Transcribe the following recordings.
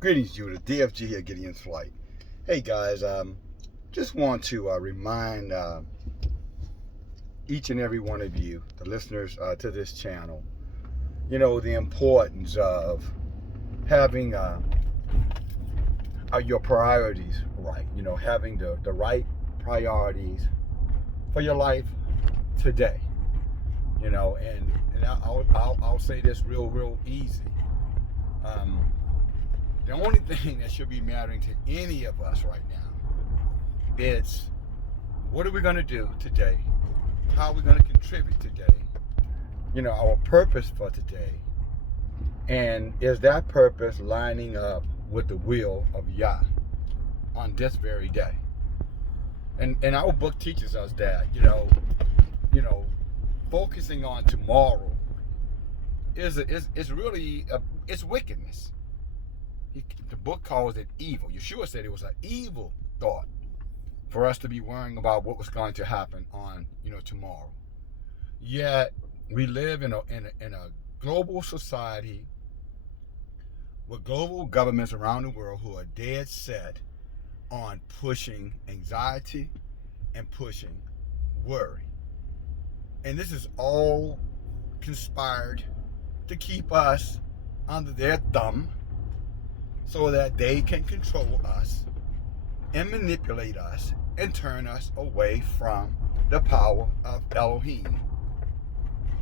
Greetings, Judah. DFG here, Gideon's Flight. Hey guys, just want to remind each and every one of you, the listeners to this channel, the importance of having your priorities right. Having the right priorities for your life today. And I'll say this real easy. The only thing that should be mattering to any of us right now is what are we going to do today? How are we going to contribute today? Our purpose for today. And is that purpose lining up with the will of Yah on this very day? And our book teaches us that, focusing on tomorrow is really it's wickedness. The book calls it evil. Yeshua said it was an evil thought for us to be worrying about what was going to happen on, tomorrow. Yet we live in a global society with global governments around the world who are dead set on pushing anxiety and pushing worry. And this is all conspired to keep us under their thumb, so that they can control us and manipulate us and turn us away from the power of Elohim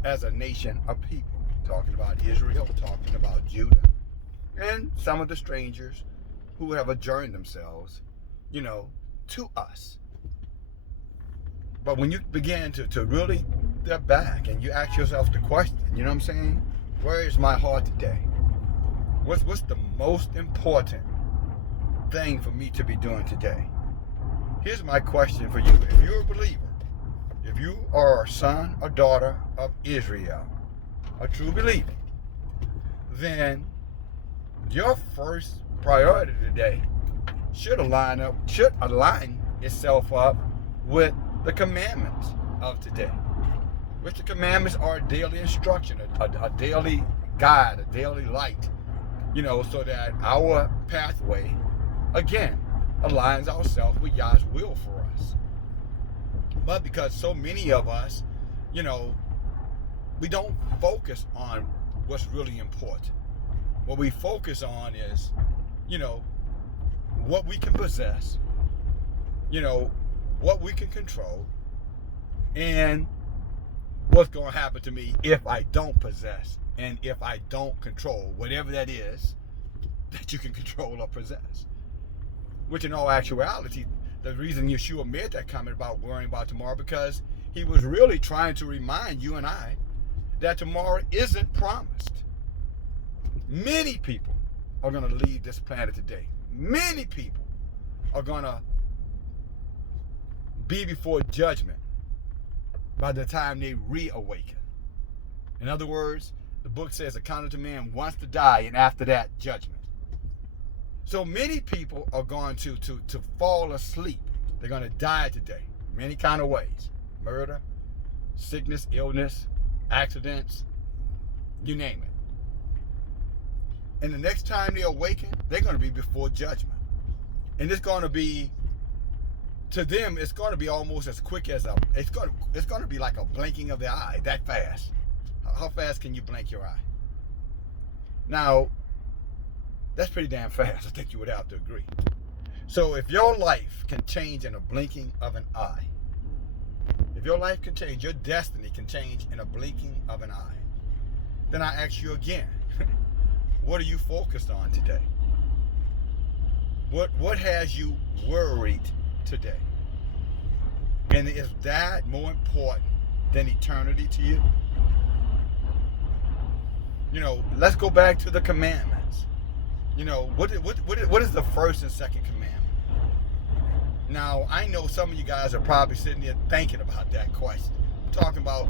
as a nation of people. Talking about Israel, talking about Judah, and some of the strangers who have adjourned themselves, to us. But when you begin to really step back and you ask yourself the question, where is my heart today? What's the most important thing for me to be doing today? Here's my question for you. If you're a believer, if you are a son or daughter of Israel, a true believer, then your first priority today should align itself up with the commandments of today. Which the commandments are a daily instruction, a daily guide, a daily light. So that our pathway, again, aligns ourselves with Yah's will for us. But because so many of us, we don't focus on what's really important. What we focus on is, what we can possess, what we can control, and what's going to happen to me if I don't possess and if I don't control whatever that is that you can control or possess. Which in all actuality, the reason Yeshua made that comment about worrying about tomorrow, because he was really trying to remind you and I that tomorrow isn't promised. Many people are going to leave this planet today. Many people are going to be before judgment by the time they reawaken. In other words, the book says accounted to man wants to die, and after that, judgment. So many people are going to fall asleep. They're going to die today, many kind of ways. Murder, sickness, illness, accidents, you name it. And the next time they awaken, they're going to be before judgment. And it's going to be, to them, it's going to be almost as quick as it's going to be like a blinking of the eye, that fast. How fast can you blink your eye? Now, that's pretty damn fast. I think you would have to agree. So if your life can change in a blinking of an eye, if your life can change, your destiny can change in a blinking of an eye, then I ask you again, what are you focused on today? What has you worried today? And is that more important than eternity to you? Let's go back to the commandments. What is the first and second commandment? Now, I know some of you guys are probably sitting there thinking about that question. I'm talking about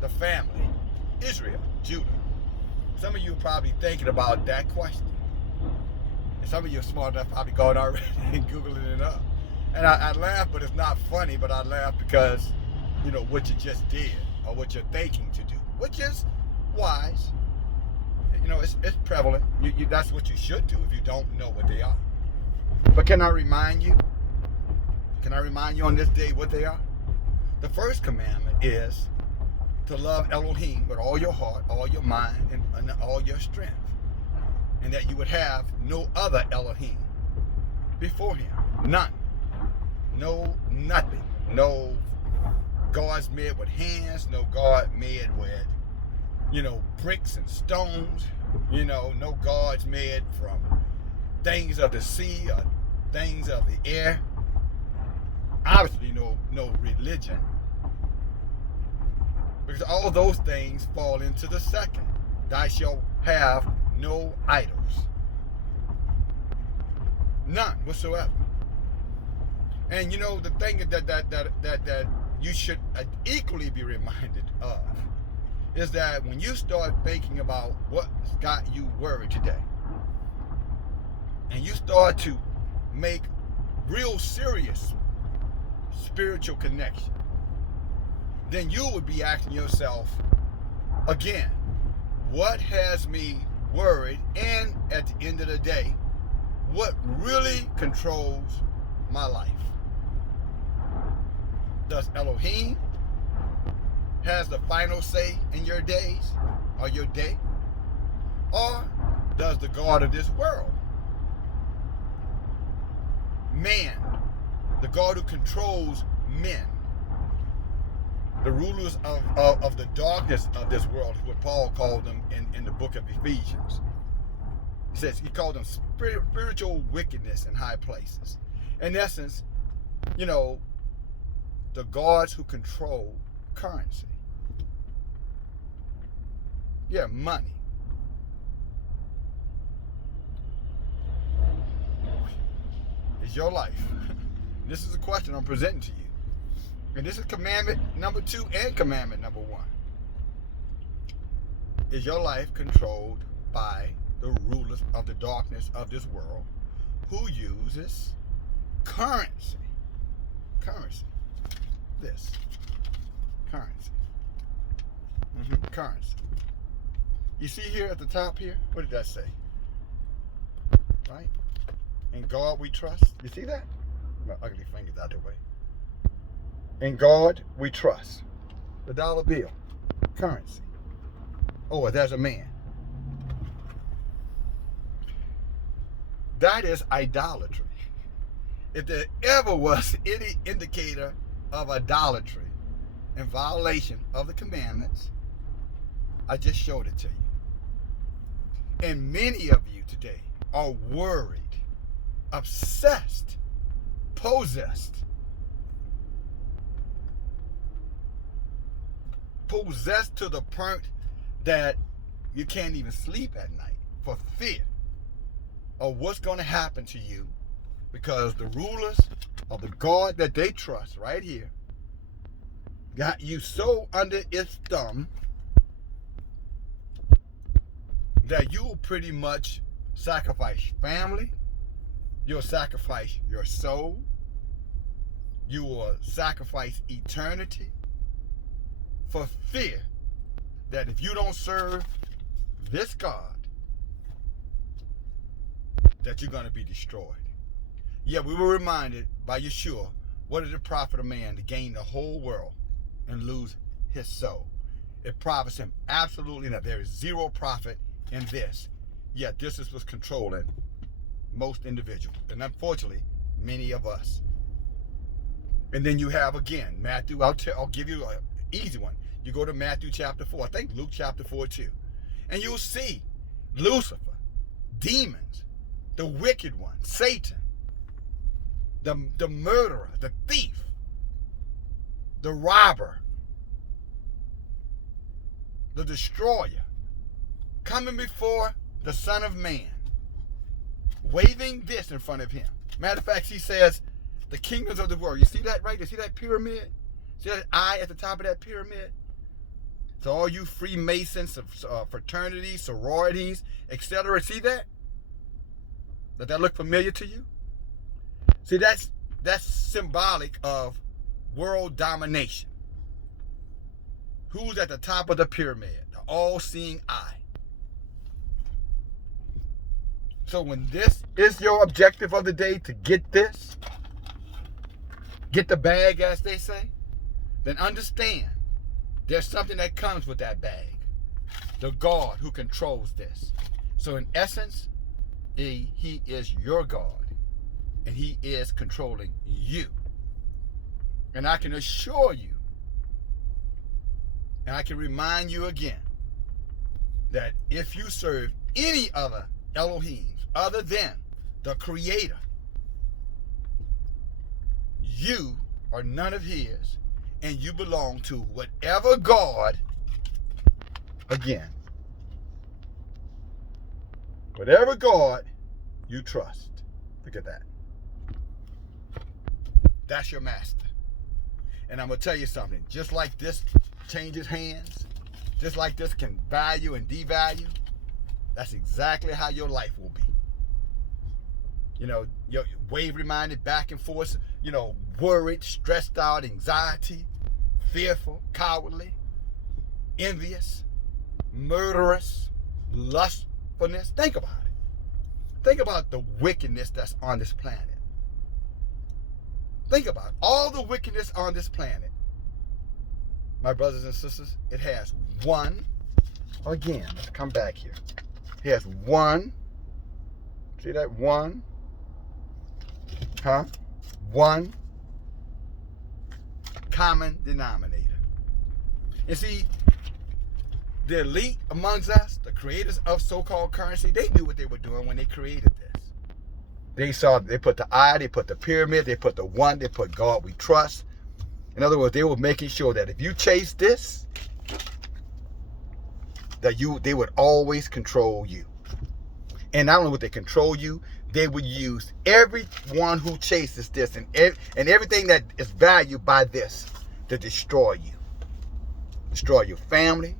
the family, Israel, Judah. Some of you are probably thinking about that question. And some of you are smart enough probably going already and Googling it up. And I laugh, but it's not funny, but I laugh because, what you just did or what you're thinking to do, which is wise. it's prevalent. That's what you should do if you don't know what they are. But can I remind you? Can I remind you on this day what they are? The first commandment is to love Elohim with all your heart, all your mind, and all your strength. And that you would have no other Elohim before him. None. No, nothing. No gods made with hands. No God made with, bricks and stones. No gods made from things of the sea or things of the air. Obviously, no religion. Because all those things fall into the second. Thou shalt have no idols. None whatsoever. And the thing that you should equally be reminded of is that when you start thinking about what's got you worried today, and you start to make real serious spiritual connection, then you would be asking yourself again, what has me worried? And at the end of the day, what really controls my life? Does Elohim has the final say in your days or your day? Or does the God of this world, man, the God who controls men, the rulers of the darkness of this world, is what Paul called them in the book of Ephesians. He called them spiritual wickedness in high places. In essence, the gods who control currency. Yeah, money. Is your life? This is a question I'm presenting to you. And this is commandment number 2 and commandment number 1. Is your life controlled by the rulers of the darkness of this world who uses currency? Currency. This. Currency. Currency. You see here at the top here? What did that say? Right? In God we trust. You see that? My ugly fingers out the way. In God we trust. The dollar bill. Currency. Oh, there's a man. That is idolatry. If there ever was any indicator of idolatry in violation of the commandments, I just showed it to you. And many of you today are worried, obsessed, possessed to the point that you can't even sleep at night for fear of what's going to happen to you, because the rulers of the God that they trust right here got you so under its thumb that you will pretty much sacrifice family, you'll sacrifice your soul, you will sacrifice eternity for fear that if you don't serve this God, that you're going to be destroyed. Yeah, we were reminded by Yeshua, what did it profit a man to gain the whole world and lose his soul? It profits him absolutely not. There is zero profit in this. Yet this is what's controlling most individuals, and unfortunately, many of us. And then you have, again, Matthew. I'll give you an easy one. You go to Matthew chapter 4. I think Luke chapter 4 too. And you'll see Lucifer, demons, the wicked one, Satan, the murderer, the thief, the robber, the destroyer, coming before the Son of Man, waving this in front of him. Matter of fact, he says, the kingdoms of the world. You see that right? You see that pyramid? See that eye at the top of that pyramid? So all you Freemasons, fraternities, sororities, etc. See that? Does that look familiar to you? See, that's symbolic of world domination. Who's at the top of the pyramid? The all-seeing eye. So when this is your objective of the day, to get this, get the bag, as they say, then understand there's something that comes with that bag. The God who controls this. So in essence, he is your God, and he is controlling you. And I can assure you, and I can remind you again, that if you serve any other Elohims other than the Creator, you are none of his, and you belong to whatever God, again, whatever God you trust. Look at that. That's your master. And I'm going to tell you something. Just like this changes hands, just like this can value and devalue, that's exactly how your life will be. You know, you're wave-reminded, back and forth, you know, worried, stressed out, anxiety, fearful, cowardly, envious, murderous, lustfulness. Think about it. Think about the wickedness that's on this planet. Think about all the wickedness on this planet. My brothers and sisters, it has one, again, let's come back here. It has one, see that one? One common denominator. And see, the elite amongst us, the creators of so-called currency, they knew what they were doing when they created this. They put the I, they put the pyramid, they put the one, they put God we trust. In other words, they were making sure that if you chase this, that they would always control you. And not only would they control you, they would use everyone who chases this and everything that is valued by this to destroy you. Destroy your family,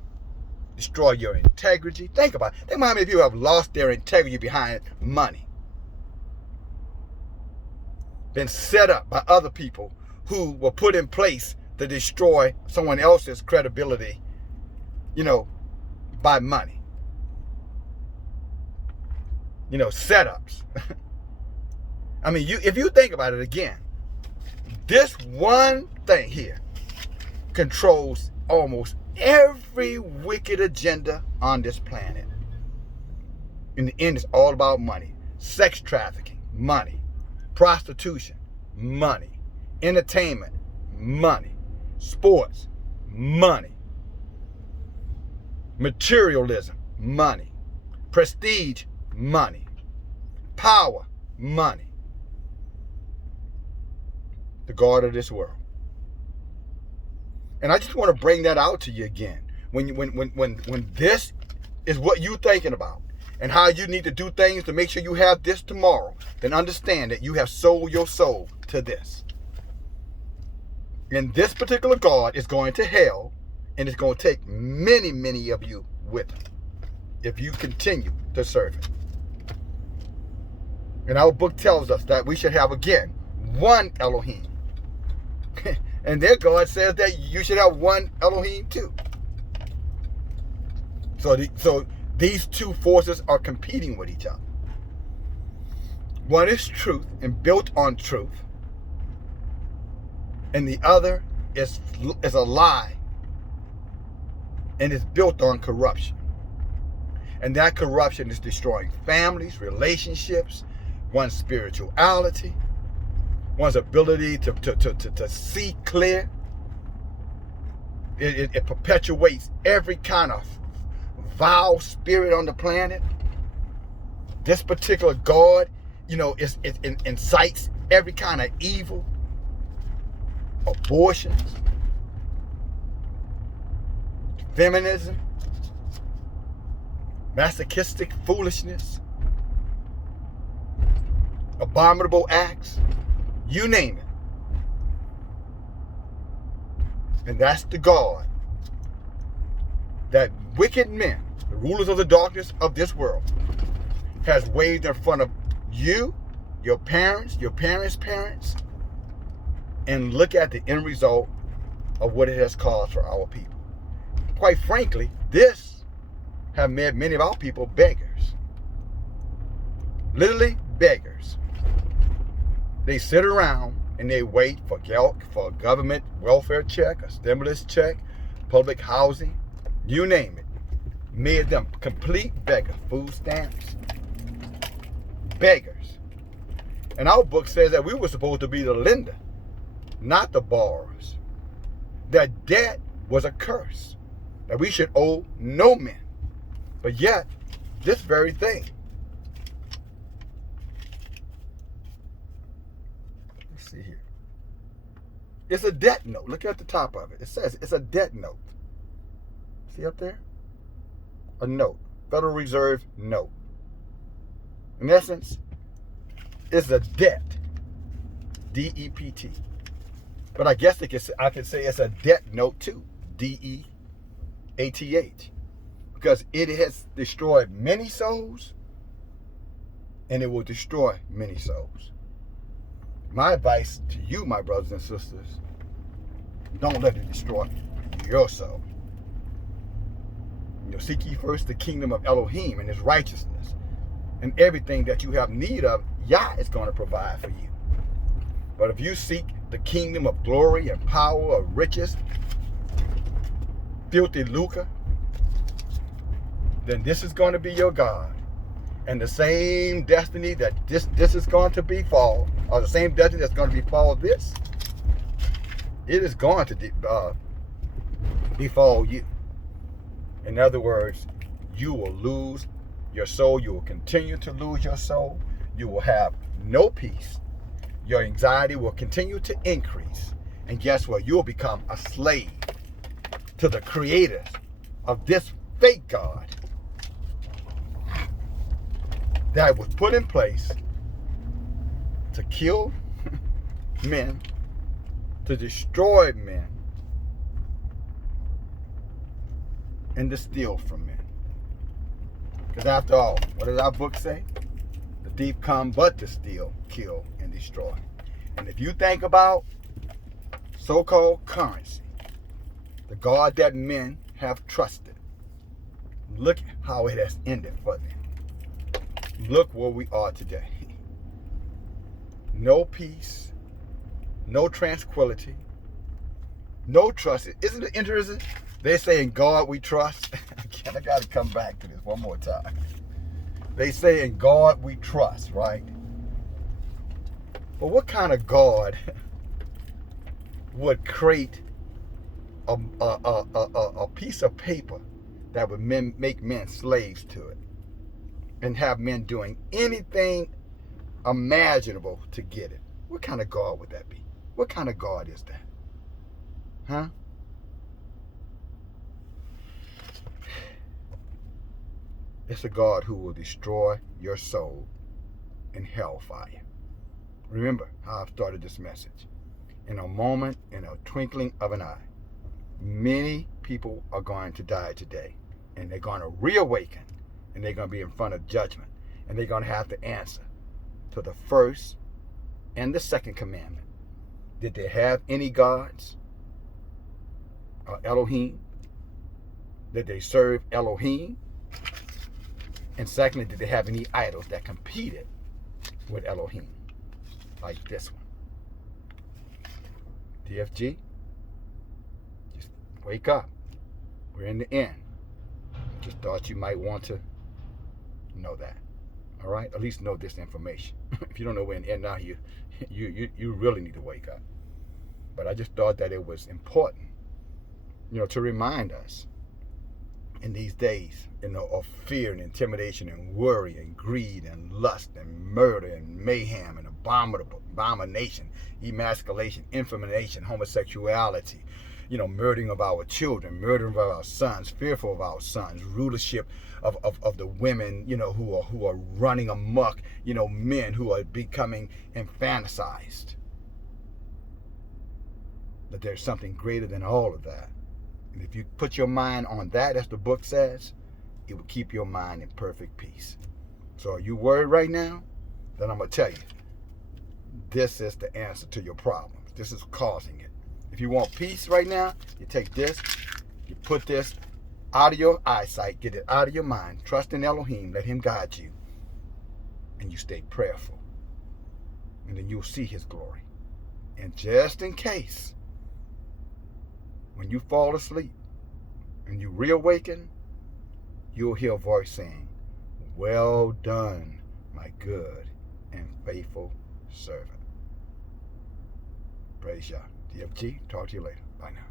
destroy your integrity. Think about it. Think about how many people have lost their integrity behind money. Been set up by other people who were put in place to destroy someone else's credibility, you know, by money. You know, setups. I mean, if you think about it again, this one thing here controls almost every wicked agenda on this planet. In the end, it's all about money. Sex trafficking, money. Prostitution, money. Entertainment, money. Sports, money. Materialism, money. Prestige, money. Power, money. The God of this world. And I just want to bring that out to you again. When this is what you're thinking about and how you need to do things to make sure you have this tomorrow, then understand that you have sold your soul to this. And this particular God is going to hell, and it's going to take many, many of you with him if you continue to serve him. And our book tells us that we should have, again, one Elohim. And their God says that you should have one Elohim too. So these two forces are competing with each other. One is truth and built on truth. And the other is a lie and is built on corruption. And that corruption is destroying families, relationships, one's spirituality, one's ability to see clear. It perpetuates every kind of vile spirit on the planet. This particular God, you know, it incites every kind of evil, abortions, feminism, masochistic foolishness, abominable acts, you name it. And that's the God that wicked men, the rulers of the darkness of this world, has waved in front of you, your parents' parents, and look at the end result of what it has caused for our people. Quite frankly, this have made many of our people beggars. Literally beggars. They sit around and they wait for a government welfare check, a stimulus check, public housing, you name it. Made them complete beggars. Food stamps. Beggars. And our book says that we were supposed to be the lender, not the borrowers. That debt was a curse, that we should owe no man. But yet, this very thing. Let's see here. It's a debt note. Look at the top of it. It says it's a debt note. See up there? A note. Federal Reserve note. In essence, it's a debt. D-E-P-T. But I guess I could say it's a debt note too. D-E-A-T-H. Because it has destroyed many souls, and it will destroy many souls. My advice to you, my brothers and sisters, don't let it destroy your soul. Seek ye first the kingdom of Elohim and his righteousness, and everything that you have need of, Yah is going to provide for you. But if you seek the kingdom of glory and power, of riches, filthy lucre, then this is going to be your God. And the same destiny that this is going to befall, or the same destiny that's going to befall this, it is going to befall you. In other words, you will lose your soul. You will continue to lose your soul. You will have no peace. Your anxiety will continue to increase. And guess what? You'll become a slave to the creator of this fake God that was put in place to kill men, to destroy men, and to steal from men. Because after all, what does our book say? The thief come but to steal, kill, and destroy. And if you think about so-called currency, the God that men have trusted, look how it has ended for them. Look where we are today. No peace, no tranquility, no trust. Isn't it interesting? They say in God we trust. Again, I got to come back to this one more time. They say in God we trust, right? But what kind of God would create a piece of paper that would make men slaves to it and have men doing anything imaginable to get it? What kind of God would that be? What kind of God is that? Huh? It's a God who will destroy your soul in hellfire. Remember how I started this message. In a moment, in a twinkling of an eye, many people are going to die today, and they're going to reawaken, and they're going to be in front of judgment, and they're going to have to answer to the first and the second commandment. Did they have any gods? Elohim? Did they serve Elohim? And secondly, did they have any idols that competed with Elohim? Like this one. DFG, just wake up. We're in the end. Just thought you might want to know that. All right? At least know this information. If you don't know we're in the end now, you really need to wake up. But I just thought that it was important, to remind us in these days, of fear and intimidation and worry and greed and lust and murder and mayhem and abomination, emasculation, infemination, homosexuality, murdering of our children, murdering of our sons, fearful of our sons, rulership of the women, who are running amok, men who are becoming infanticized. But there's something greater than all of that. And if you put your mind on that, as the book says, it will keep your mind in perfect peace. So are you worried right now? Then I'm going to tell you, this is the answer to your problems. This is causing it. If you want peace right now, you take this, you put this out of your eyesight, get it out of your mind, trust in Elohim, let him guide you. and you stay prayerful. And then you'll see his glory. And just in case, when you fall asleep and you reawaken, you'll hear a voice saying, "Well done, my good and faithful servant." Praise Yah. DFG, talk to you later. Bye now.